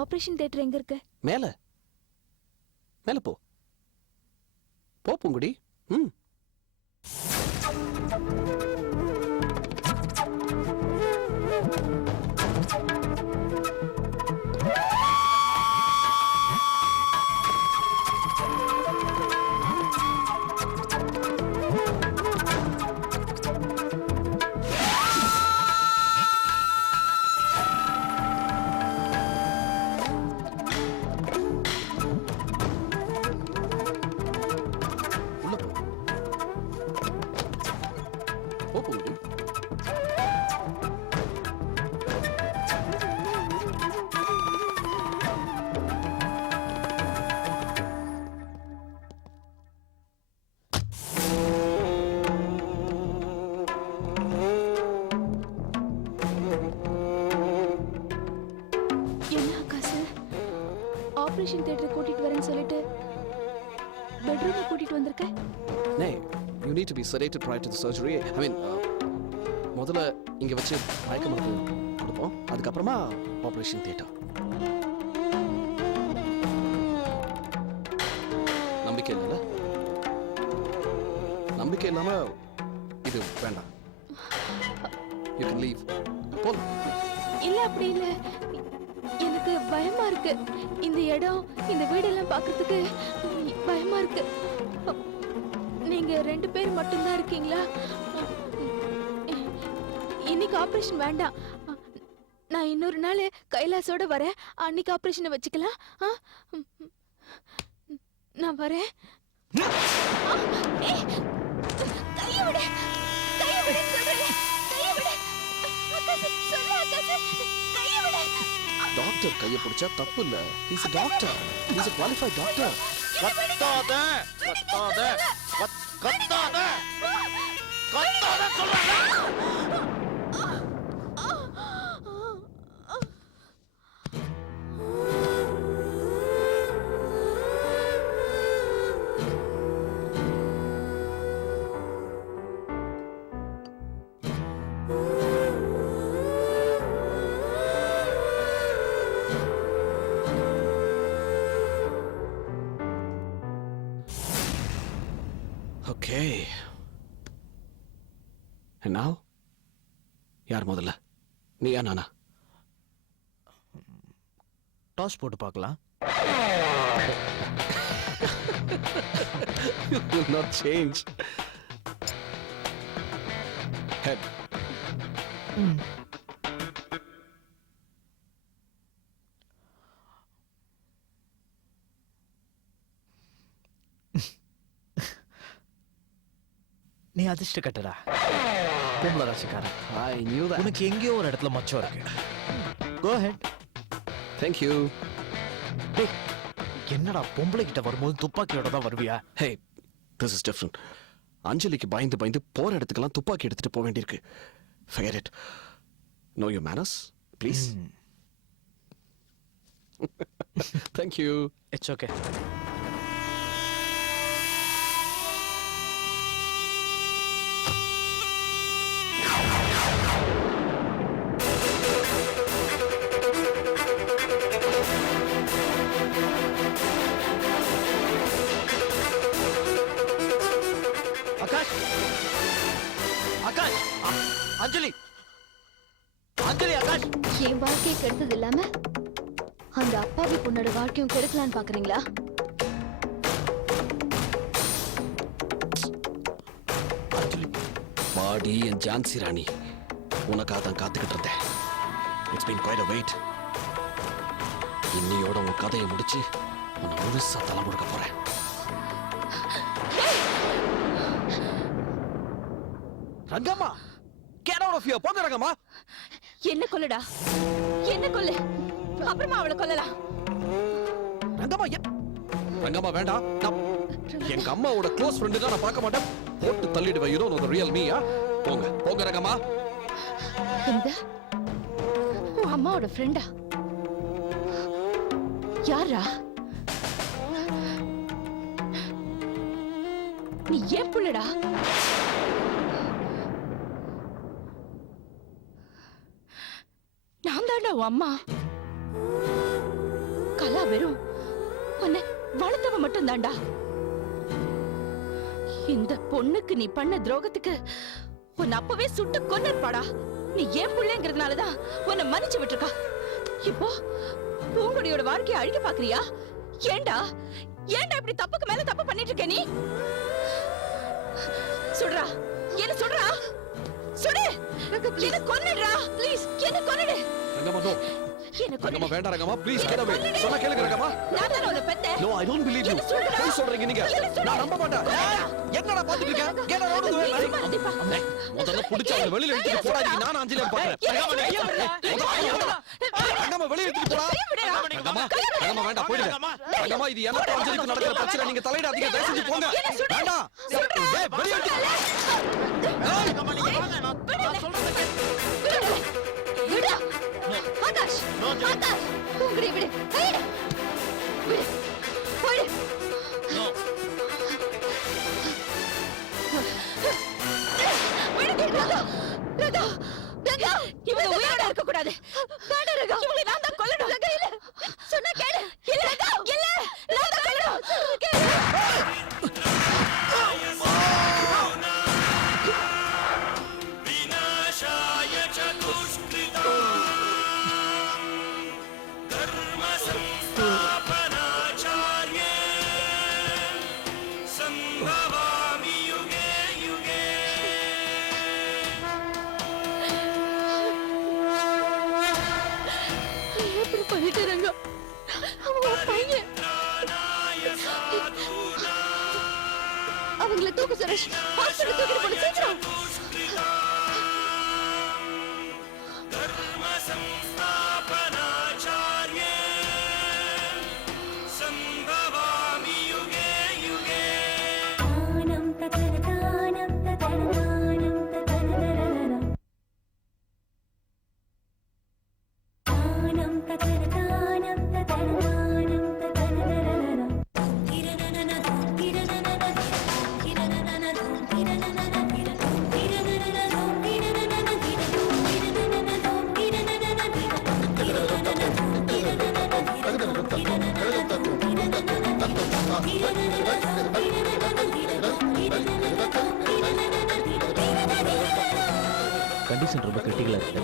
Operation theatre எங்க இருக்கு? மேல மேல போ போ பூங்குடி. ம் ஆபரேஷன் தியேட்டர் கூட்டிட்டு வரேன்னு சொல்லிட்டு பெட்ரூம் கூட்டிட்டு வந்திருக்க. நே you need to be sedated prior to the surgery. I mean முதல்ல இங்க வச்சு மயக்க மருந்து கொடுப்போம், அதுக்கு அப்புறமா ஆபரேஷன் தியேட்டர். நம்பிக்கை இல்ல, நம்பிக்கை இல்லாம இது வேண்டாம். You can leave. போதும். இல்ல அப்படி இல்ல, எனக்கு பயமா இருக்கு. இந்த இடம் இந்த வீடெல்லாம் பார்க்கிறதுக்கு பயமா இருக்கு. நீங்க 2 பேர் மட்டும்தான் இருக்கீங்களா? இன்னைக்கு ஆபரேஷன் வேண்டாம். நான் இன்னொரு நாள் கைலாசோட வரேன், அன்னைக்கு ஆபரேஷனை வச்சுக்கலாம். நான் வரேன். கையை விடு, கையை விடு சொல்றேன், கையை விடு. ஆகாஷ் சொல்லு, ஆகாஷ் கையை விடு. டாக்டர் கையை பிடிச்சா தப்பு இல்ல. He's a doctor. He's a qualified doctor. கத்தாத கத்தாத கத்தாத கத்தாத சொல்றேன். Okay. And now? யார் முதல்ல, நீயா நானா? டாஸ் போட்டு பார்க்கலாம். You will not change. Head. நீ அதிர்ஷ்ட கட்டடா, பொம்பளை ராசிக்காரன். I knew that. உனக்கு எங்கேயோ ஒரு இடத்துல மச்சம் இருக்கு. Go ahead. Thank you. டேய், என்னடா பொம்பளை கிட்ட வரும்போது துப்பாக்கியோட தான் வருவியா? Hey, this is different. அஞ்சலிக்கு பயந்து பயந்து போற இடத்துக்கெல்லாம் துப்பாக்கி எடுத்துட்டு போக வேண்டியிருக்கு. Forget it. Know your manners, please. Thank you. It's okay. Akash, Akash, அஞ்சலி, அஞ்சலி, ஆகாஷ். என் வாழ்க்கையை கெடுத்தது இல்லாம அந்த அப்பாவி பொண்ணோட வாழ்க்கையும் கெடுக்கலான்னு பாக்குறீங்களா? பாடி என் ஜான்சி ராணி, உனக்காக தான் காத்துக்கிட்டு இருந்தேன். It's been quite a wait. இன்னையோட உன் கதையை முடிச்சு உன்னை முழுசா தலை முழுக்க போறேன். Rangamma, get out of here. போங்க ரங்கம்மா. என்ன கொல்லுடா, என்ன கொல்லு, அப்புறமா அவளை கொல்லலாம். ரங்கம்மா, ரங்கம்மா வேண்டாம். எங்க அம்மாவோட க்ளோஸ் ஃப்ரெண்ட் தான், நான் பார்க்க மாட்டேன். போட்டு தள்ளிடுவேன். You don't know the real me. போங்க போங்க ரங்கம்மா. இந்த உன் அம்மாவோட ஃப்ரெண்டா? யாரா நீ? ஏன் புள்ளடா? நான் தான்டா உன் அம்மா. வெறும் உன்னை வளர்த்தவ மட்டும் தாண்டா. இந்த பொண்ணுக்கு நீ பண்ண துரோகத்துக்கு உன்னை அப்பவே சுட்டு கொன்னிருப்பாடா. நீ ஏன் பிள்ளைங்கிறதுனாலதான் உன்னை மன்னிச்சு விட்டுருக்கா. இப்போ பூங்குடியோட வாழ்க்கையை அழிக்க பாக்குறியா? ஏண்டா ஏண்டா இப்படி தப்புக்கு மேல தப்பு பண்ணிட்டு இருக்க நீ? சுடுறா, என்ன சுடுறா, சுடு, என்ன கொன்னுடுறா, ப்ளீஸ் என்ன கொன்னுடு. ரங்கம்மா வேண்டாம் ரங்கம்மா, ப்ளீஸ் கெட் அவே. சொன்னா கேளுங்க ரங்கம்மா. நான் தான் உன்னை பெத்தேன். No I don't believe you. போய் சொல்றீங்க நீங்க. நான் நம்ப மாட்டேன். என்னடா பாத்துட்டு இருக்க? கேட ரோடு வே. முதல்ல புடிச்சு அவளை வெளியில இழுத்துட்டு போடாதீங்க. நான் அஞ்சலியை பாக்குறேன். ரங்கம்மா வெளியில இழுத்துட்டு போடா. ரங்கம்மா வேண்டாம் போயிடுங்க. ரங்கம்மா இது எனக்கு அஞ்சலிக்கு நடக்கிற பிரச்சனை, நீங்க தலையிடாதீங்க. தயவு செஞ்சு போங்க. வேண்டாம். ஏய் வெளியில இழுத்து. ரங்கம்மா நீங்க வாங்க, நான் சொல்றத கேளு. விடு. ஆகாஷ், ஆகாஷ், பூங்குடி விடு. விடு. விடு. போடு. நோ. விடு ரகா. ரகா. ரகா, இவங்க உயிரோட இருக்க கூடாது. வேண்டாம் ரகா. இவங்களை நான் தான் கொல்லணும். ரகா இல்ல. சொன்னா கேளு. இல்ல ரகா. இல்ல. நான் தான் கொல்லணும். கேளு. எப்படி பண்ணிட்டு ரங்கா? அவன் ஒரு பையன். அவங்கள தூக்கு சுரேஷ். ஹாஸ்பிடல் தூக்கிட்டு போன சீக்கிரம். கண்டிஷன் ரொம்ப கிரிட்டிக்கலா இருக்கு.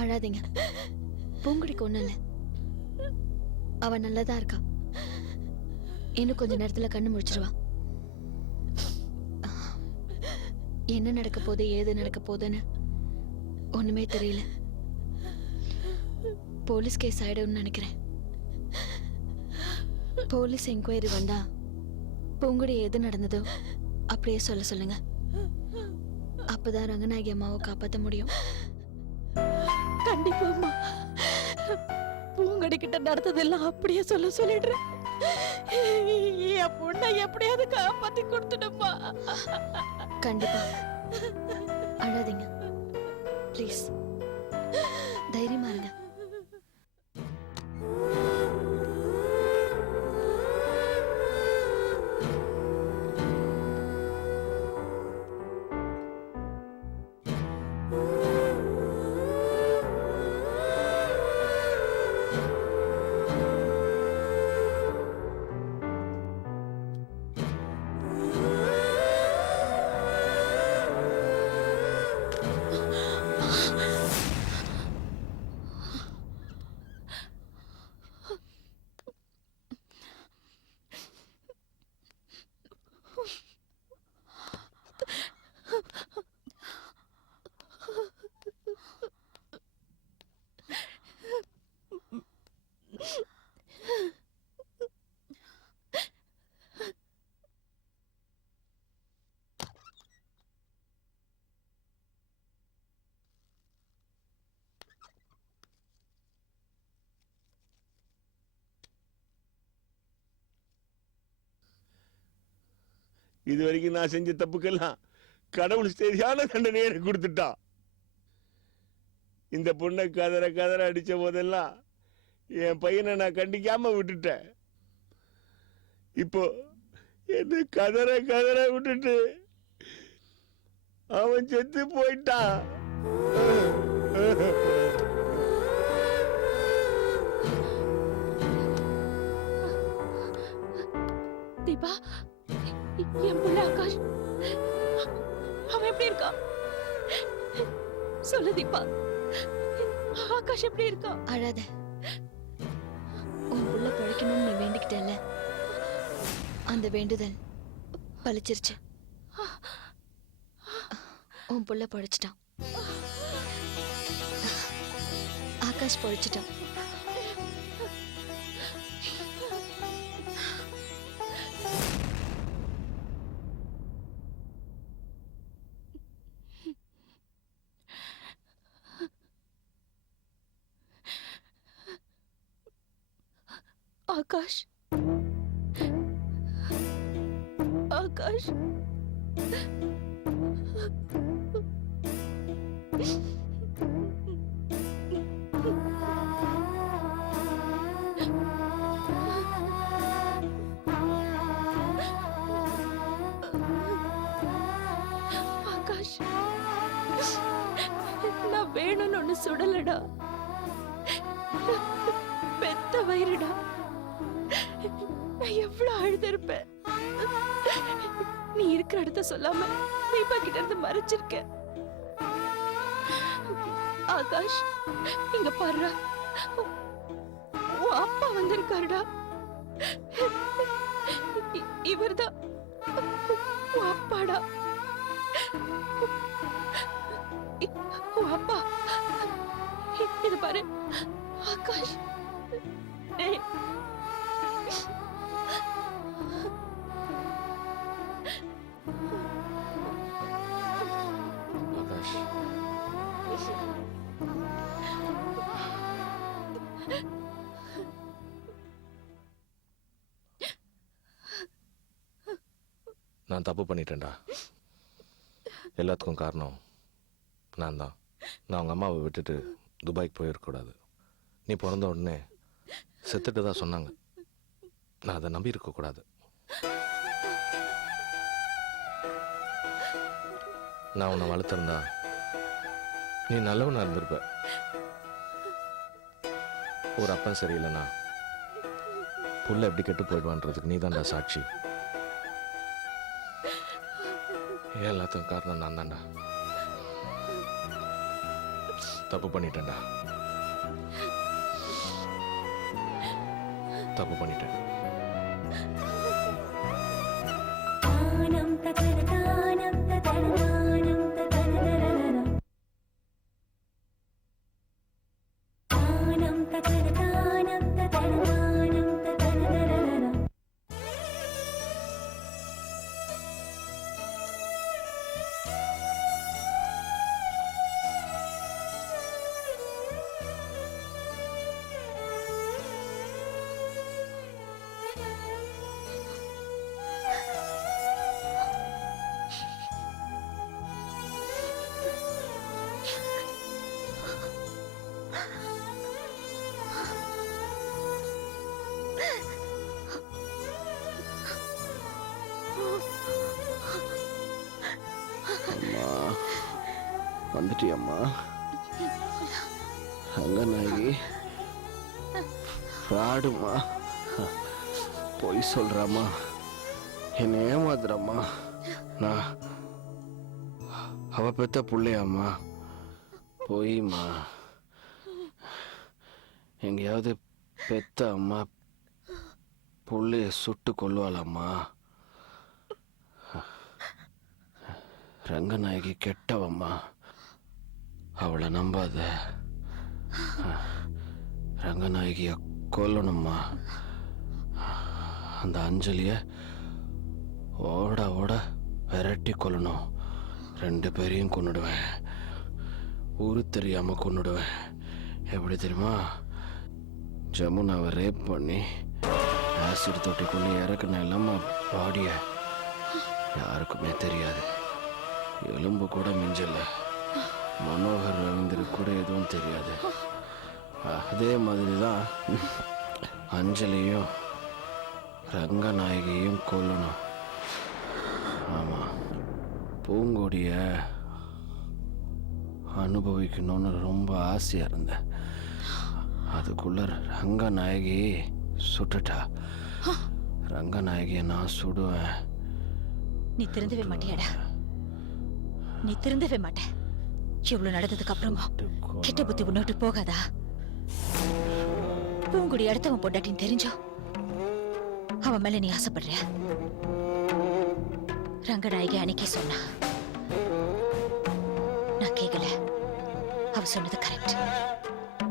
அழாதீங்க. பூங்குடிக்கு ஒண்ணு இல்ல. அவ நல்லதா இருக்கா. இன்னும் கொஞ்ச நேரத்துல கண்ணு முடிச்சிருவா. என்ன நடக்க போகுது ஏது நடக்க போகுதுன்னு ஒண்ணுமே தெரியல. போலீஸ் கேஸ் ஆயிடும்னு நினைக்கிறேன். போலீஸ் என்கொயரி வந்தா பூங்குடி எது நடந்ததோ அப்படியே சொல்ல சொல்லுங்க. அப்பதான் ரங்கநாயகி அம்மாவை காப்பாற்ற முடியும். கண்டிப்பா அம்மா. பூங்கடி கிட்ட நடந்ததெல்லாம் அப்படியே சொல்லிடுறேன். என் பொண்ணை எப்படியாவது காப்பாத்தி கொடுத்துடுமா. கண்டிப்பா. அழாதீங்க ப்ளீஸ். தைரியமா இருங்க. இது வரைக்கும் நான் செஞ்ச தப்புக்கெல்லாம் கடவுள் சரியான தண்டனையை எனக்கு கொடுத்துட்டான். இந்த பொண்ணை கதற கதற அடிச்ச போதெல்லாம் என் பையனை நான் கண்டிக்காம விட்டுட்டேன். இப்போ என்ன கதற கதற விட்டுட்டு அவன் செத்து போயிட்டான். தீபா, என் புள்ள ஆகாஷ் அவன் எப்படி இருக்கான்? சொல்லு தீபா, ஆகாஷ் எப்படி இருக்கான்? அழாத. உன் புள்ள பழிக்கணும்னு நீ வேண்டிக்கிட்டல, அந்த வேண்டுதல் பழிச்சிருச்சு. உன் புள்ள பழிச்சிட்டான். ஆகாஷ் பழிச்சிட்டான். ஆகாஷ், ஆகாஷ், ஆகாஷ், நான் வேணும்னு ஒண்ணு சுடலடா. பெத்த வயிறுடா. நான் எவ்வளவு அழுதிருப்பேன். நீ இருக்கிற இடத்த சொல்லாம தீபா கிட்ட இருந்து மறைச்சிருக்க. ஆகாஷ், இங்க பாருடா, உன் அப்பா வந்திருக்காருடா. இவர்தான் உன் அப்பாடா. உன் அப்பா. இது பாரு ஆகாஷ். டேய், ஆகாஷ், நான் தப்பு பண்ணிட்டேன்டா. எல்லாத்துக்கும் காரணம் நான் தான். நான் அவங்க அம்மாவை விட்டுட்டு துபாய்க்கு போயிருக்கக்கூடாது. நீ பிறந்த உடனே செத்துட்டு தான் சொன்னாங்க. நான் அதை நம்பி இருக்கக்கூடாது. நான் உன்னை வளர்த்துருந்தா நீ நல்லவனா இருந்திருப்ப. ஒரு அப்பன் சரியில்லைனா புள்ள எப்படி கெட்டு போயிடுவான்றதுக்கு நீ தான்டா சாட்சி. எல்லாத்துக்கும் காரணம் நான் தான்டா. தப்பு பண்ணிட்டேன்டா. தப்பு பண்ணிட்டேன். வந்துட்டியம்மா? ரங்கநாயகி ஃப்ராடுமா, பொய் சொல்றாமா, என்னை ஏமாத்துறம்மா. நான் அவ பெத்த புள்ளையாம்மா. பொய்மா. எங்கேயாவது பெத்த அம்மா புள்ளைய சுட்டு கொள்வாளாம்மா? ரங்கநாயகி கெட்டவம்மா, அவளை நம்பாத. ரங்கநாயகிய கொல்லணும்மா. அந்த அஞ்சலிய ஓட ஓட விரட்டி கொல்லணும். 2 பேரையும் கொன்னுடுவேன். ஊரு தெரியாம கொன்னுடுவேன். எப்படி தெரியுமா? ஜமுனாவை ரேப் பண்ணி ஆசிட் தொட்டி கொண்டு இறக்குன இல்லாம பாடிய யாருக்குமே தெரியாது. எலும்பு கூட மிஞ்சல. மனோகர் ரவீந்தருக்கு கூட எதுவும் தெரியாது. அதே மாதிரி தான் அஞ்சலியும் ரங்கநாயகியும் கொல்லணும். ஆமாம், பூங்கொடிய அனுபவிக்கணும்னு ரொம்ப ஆசையாக இருந்தேன். அதுக்குள்ள ரங்கநாயகி சுட்டுட்டா. ரங்கநாயகியை நான் சுடுவேன். நீ திருந்தவே மாட்டியாடா, நீ திருந்தவே மாட்ட. இவ்வளவு நடந்ததுக்கு அப்புறமா கெட்ட புத்தி உன்னோட்டு போகாதா? பூங்குடி அடுத்தவன் பொண்டாட்டின்னு தெரிஞ்சோ அவன் மேல நீ ஆசைப்படுற? ரங்கநாயகி அன்னைக்கே சொன்னா, நான் கேட்கல. அவ சொன்னது கரெக்ட்.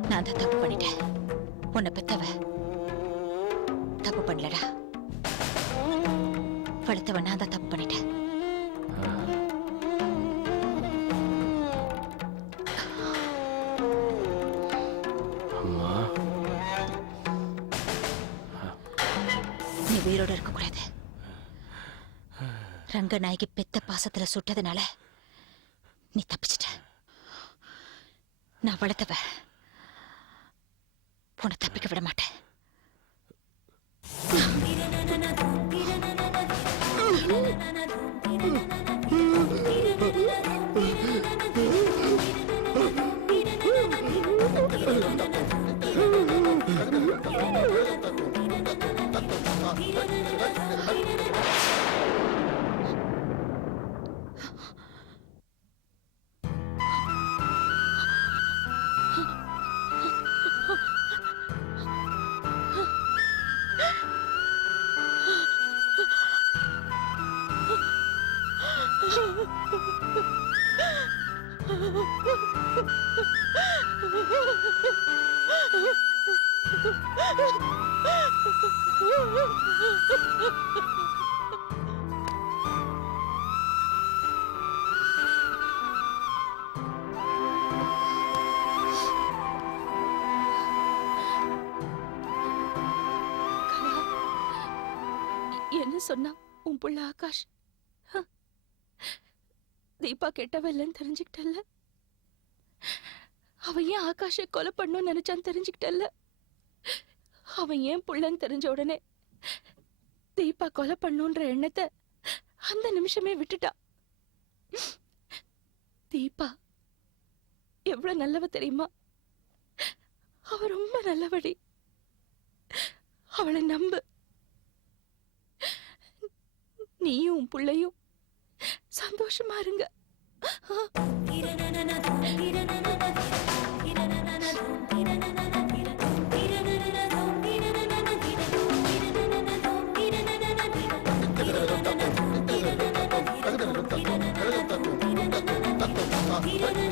நான் தான் தப்பு பண்ணிட்டேன். உன்னை பெத்தவ தப்பு பண்ணலடா, வளர்த்தவன் நான் தான் தப்பு பண்ணிட்டேன். அம்மா, நீ உயிரோட இருக்க கூடாது. ரங்கநாயகி பெத்த பாசத்துல சுட்டதுனால நீ தப்பிச்சிட்ட. நான் வளர்த்தவ உன்னை தப்பிக்க விட மாட்டேன். என்ன சொன்னா உன் புள்ள ஆகாஷ்? தீபா கெட்டவல்லன்னு தெரிஞ்சுக்கிட்டல்ல? அவன் ஏன் ஆகாஷை கொலை பண்ணணும்னு நினைச்சான்னு தெரிஞ்சுக்கிட்டல்ல? அவன் ஏன் புள்ளன்னு தெரிஞ்ச உடனே தீபா கொலை பண்ணுன்ற எண்ணத்தை அந்த நிமிஷமே விட்டுட்டா. தீபா எவ்வளவு நல்லவ தெரியுமா? அவ ரொம்ப நல்லவடி. அவளை நம்பு. நீயும் உன் புள்ளையும் சந்தோஷமா இருங்க. தத்துவம்